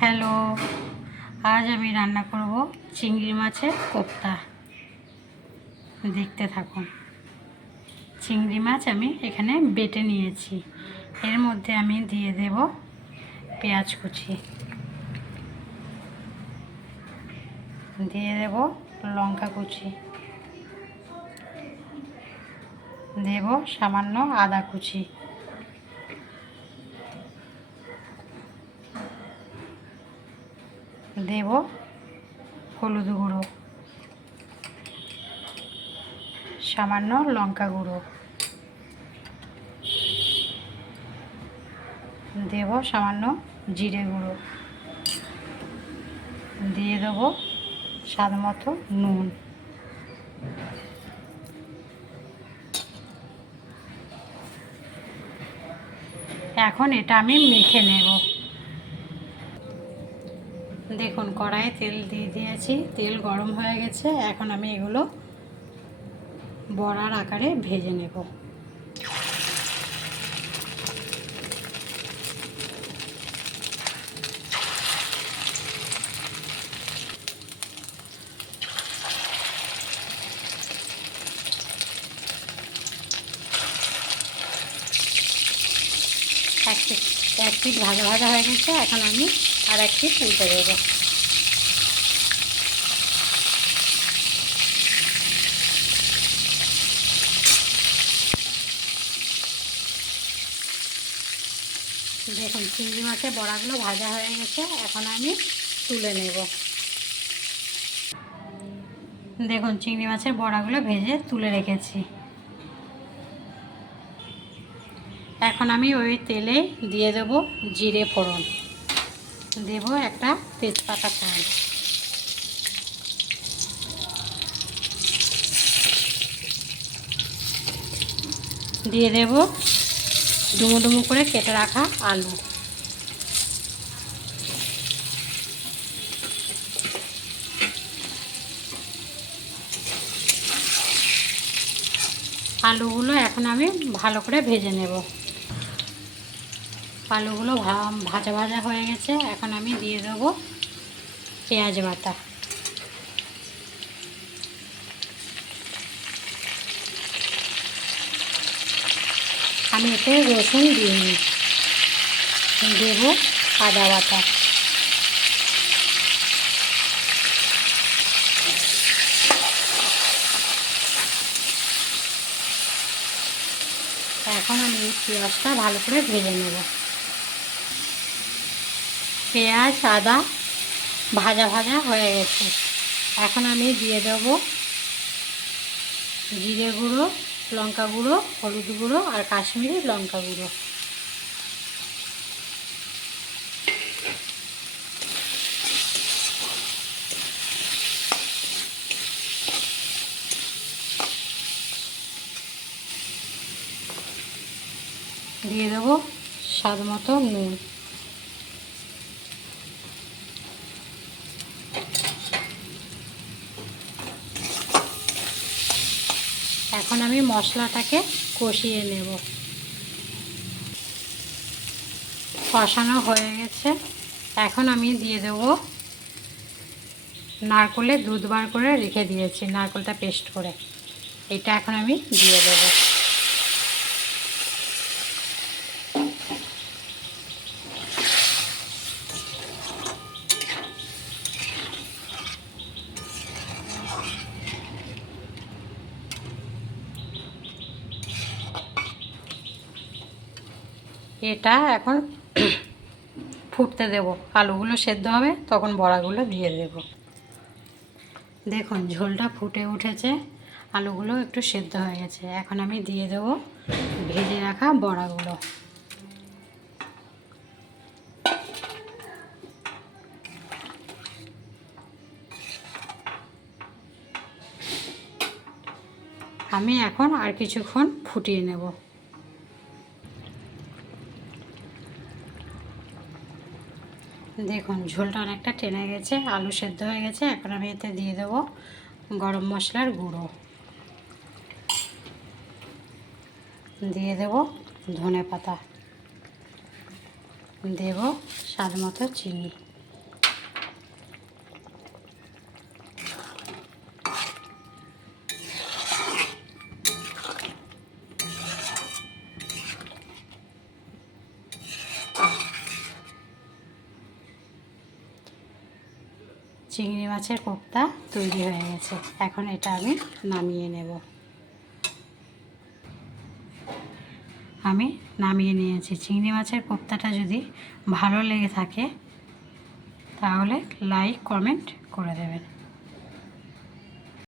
Hello, আজ আমি রান্না করব চিংড়ি মাছের কোপ্তা। দেখতে থাকুন। চিংড়ি মাছ আমি এখানে বেটে নিয়েছি। এর মধ্যে আমি দিয়ে দেব পেঁয়াজ কুচি। দিয়ে দেব লঙ্কা কুচি। দেব সামান্য আদা কুচি। দেব হলুদ গুঁড়ো, সামান্য লঙ্কা গুঁড়ো। দেব সামান্য জিরে গুঁড়ো। দিয়ে দেবো স্বাদ মতো নুন। এখন এটা আমি মেখে নেব। কড়াইয়ে তেল দিয়ে দিয়েছি। তেল গরম হয়ে গেছে। এখন আমি এগুলো বড়ার আকারে ভেজে নেব। এক পিঠ ভাজা ভাজা হয়ে গেছে। এখন আমি আর এক পিঠ উল্টে দেবো। দেখুন, চিংড়ি মাছের বড়াগুলো ভাজা হয়ে গেছে, এখন আমি তুলে নেব। দেখুন, চিংড়ি মাছের বড়াগুলো ভেজে তুলে রেখেছি। এখন আমি ওই তেলে দিয়ে দেব জিরে ফোড়ন। দেব একটা তেজপাতা ফোড়ন। দিয়ে দেব ডুমো ডুমো করে কেটে রাখা আলু। আলুগুলো এখন আমি ভালো করে ভেজে নেব। আলুগুলো ভাজা ভাজা হয়ে গেছে। এখন আমি দিয়ে দেবো পেঁয়াজ বাটা। আমি এতে রসুন দিইনি দেব আদা বাটা। এখন আমি পেঁয়াজটা ভালো করে ভেজে নেব। পেঁয়াজ, আদা ভাজা ভাজা হয়ে গেছে। এখন আমি দিয়ে দেব জিরে গুঁড়ো লঙ্কা গুঁড়ো হলুদ গুঁড়ো আর কাশ্মীরি লঙ্কা গুঁড়ো। দিয়ে দেবো স্বাদ মতো নুন। এখন আমি মশলাটাকে কষিয়ে নেব। কষানো হয়ে গেছে। এখন আমি দিয়ে দেব নারকলে দুধ বার করে রেখে দিয়েছি, নারকলটা পেস্ট করে। এটা এখন আমি দিয়ে দেবো। এটা এখন ফুটতে দেব। আলুগুলো সেদ্ধ হবে, তখন বড়াগুলো দিয়ে দেব। দেখুন, ঝোলটা ফুটে উঠেছে, আলুগুলো একটু সেদ্ধ হয়ে গেছে। এখন আমি দিয়ে দেব ভেজে রাখা বড়াগুলো। আমি এখন আর কিছুক্ষণ ফুটিয়ে নেব। দেখুন, ঝোলটা অনেকটা টেনে গেছে, আলু সেদ্ধ হয়ে গেছে, এখন আমি এতে দিয়ে দেবো গরম মশলার গুঁড়ো। দিয়ে দেব ধনে পাতা দেব স্বাদ মতো চিনি। চিংড়ি মাছের কোপ্তা তৈরি হয়ে গেছে। এখন এটা আমি নামিয়ে নেব। আমি নামিয়ে নিয়েছি। চিংড়ি মাছের কোপ্তাটা যদি ভালো লেগে থাকে, তাহলে লাইক কমেন্ট করে দেবেন।